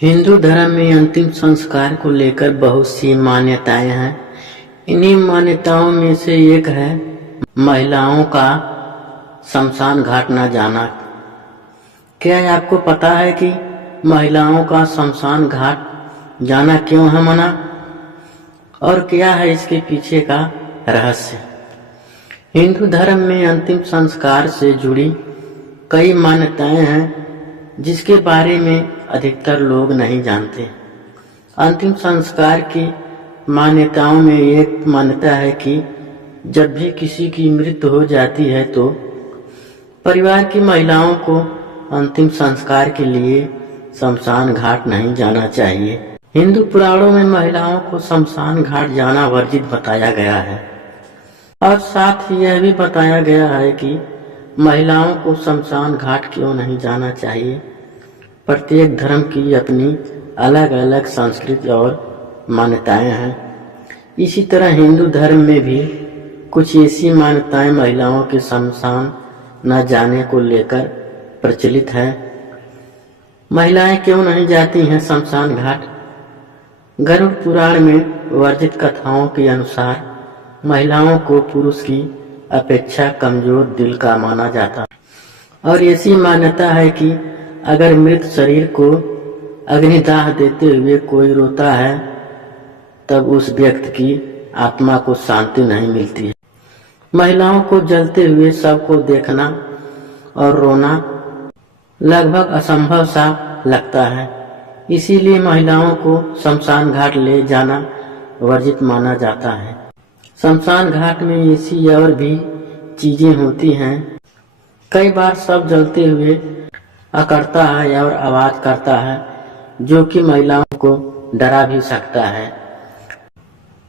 हिंदू धर्म में अंतिम संस्कार को लेकर बहुत सी मान्यताएं हैं। इन्हीं मान्यताओं में से एक है महिलाओं का शमशान घाट न जाना। क्या आपको पता है कि महिलाओं का शमशान घाट जाना क्यों है मना, और क्या है इसके पीछे का रहस्य? हिंदू धर्म में अंतिम संस्कार से जुड़ी कई मान्यताएं हैं जिसके बारे में अधिकतर लोग नहीं जानते। अंतिम संस्कार की मान्यताओं में एक मान्यता है कि जब भी किसी की मृत्यु हो जाती है तो परिवार की महिलाओं को अंतिम संस्कार के लिए शमशान घाट नहीं जाना चाहिए। हिंदू पुराणों में महिलाओं को शमशान घाट जाना वर्जित बताया गया है और साथ ही यह भी बताया गया है कि महिलाओं को शमशान घाट क्यों नहीं जाना चाहिए। प्रत्येक धर्म की अपनी अलग अलग संस्कृति और मान्यताएं हैं। इसी तरह हिंदू धर्म में भी कुछ ऐसी मान्यताएं महिलाओं के शमशान न जाने को लेकर प्रचलित है। महिलाएं क्यों नहीं जाती हैं शमशान घाट? गरुड़ पुराण में वर्जित कथाओं के अनुसार महिलाओं को पुरुष की अपेक्षा कमजोर दिल का माना जाता और ऐसी मान्यता है कि अगर मृत शरीर को अग्निदाह देते हुए कोई रोता है तब उस व्यक्ति की आत्मा को शांति नहीं मिलती है। महिलाओं को जलते हुए शव को देखना और रोना लगभग असंभव सा लगता है, इसीलिए महिलाओं को शमशान घाट ले जाना वर्जित माना जाता है। शमशान घाट में ऐसी और भी चीजें होती हैं। कई बार शव जलते हुए अकड़ता है और आवाज करता है जो कि महिलाओं को डरा भी सकता है,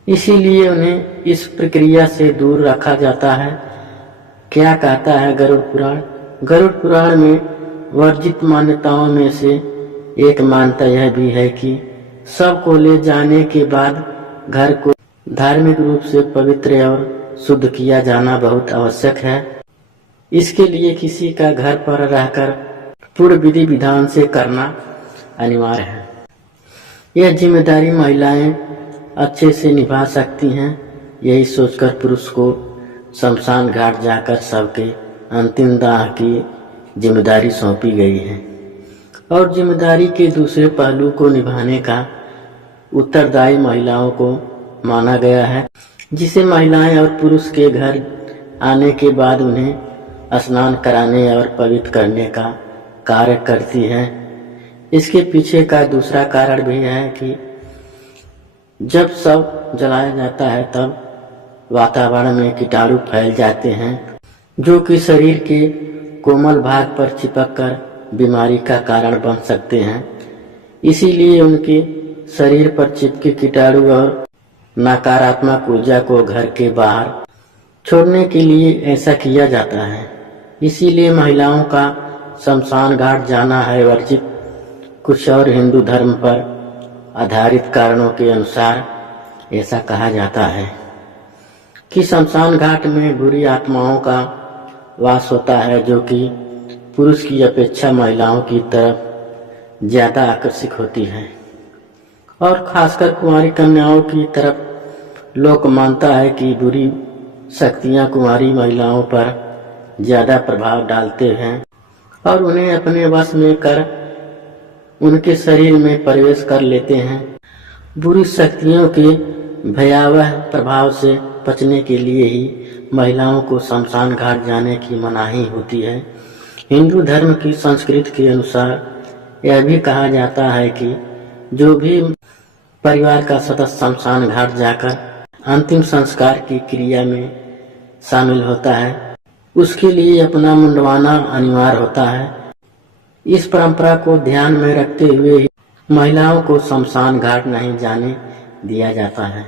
इसीलिए उन्हें इस प्रक्रिया से दूर रखा जाता है। क्या कहता है गरुड़ पुराण? गरुड़ पुराण में वर्जित मान्यताओं में से एक मान्यता यह भी है कि शव को ले जाने के बाद घर को धार्मिक रूप से पवित्र और शुद्ध किया जाना बहुत आवश्यक है। इसके लिए किसी का घर पर रहकर पूर्ण विधि विधान से करना अनिवार्य है। यह जिम्मेदारी महिलाएं अच्छे से निभा सकती हैं। यही सोचकर पुरुष को शमशान घाट जाकर सबके अंतिम दाह की जिम्मेदारी सौंपी गई है और जिम्मेदारी के दूसरे पहलू को निभाने का उत्तरदायी महिलाओं को माना गया है, जिसे महिलाएं और पुरुष के घर आने के बाद उन्हें स्नान कराने और पवित्र करने का कार्य करती है। इसके पीछे का दूसरा कारण भी है कि जब शव जलाया जाता है तब वातावरण में कीटाणु फैल जाते हैं जो कि शरीर के कोमल भाग पर चिपककर बीमारी का कारण बन सकते हैं। इसीलिए उनके शरीर पर चिपके कीटाणु और नकारात्मक ऊर्जा को घर के बाहर छोड़ने के लिए ऐसा किया जाता है। इसीलिए महिलाओं का शमशान घाट जाना है वर्जित। कुछ और हिंदू धर्म पर आधारित कारणों के अनुसार ऐसा कहा जाता है कि शमशान घाट में बुरी आत्माओं का वास होता है जो कि पुरुष की अपेक्षा महिलाओं की तरफ ज्यादा आकर्षित होती है और खासकर कुंवारी कन्याओं की तरफ लोग मानता है कि बुरी शक्तियां कुंवारी महिलाओं पर ज्यादा प्रभाव डालते हैं और उन्हें अपने वश में कर उनके शरीर में प्रवेश कर लेते हैं। बुरी शक्तियों के भयावह प्रभाव से बचने के लिए ही महिलाओं को शमशान घाट जाने की मनाही होती है। हिंदू धर्म की संस्कृति के अनुसार यह भी कहा जाता है कि जो भी परिवार का सदस्य शमशान घाट जाकर अंतिम संस्कार की क्रिया में शामिल होता है उसके लिए अपना मुंडवाना अनिवार्य होता है। इस परंपरा को ध्यान में रखते हुए महिलाओं को शमशान घाट नहीं जाने दिया जाता है।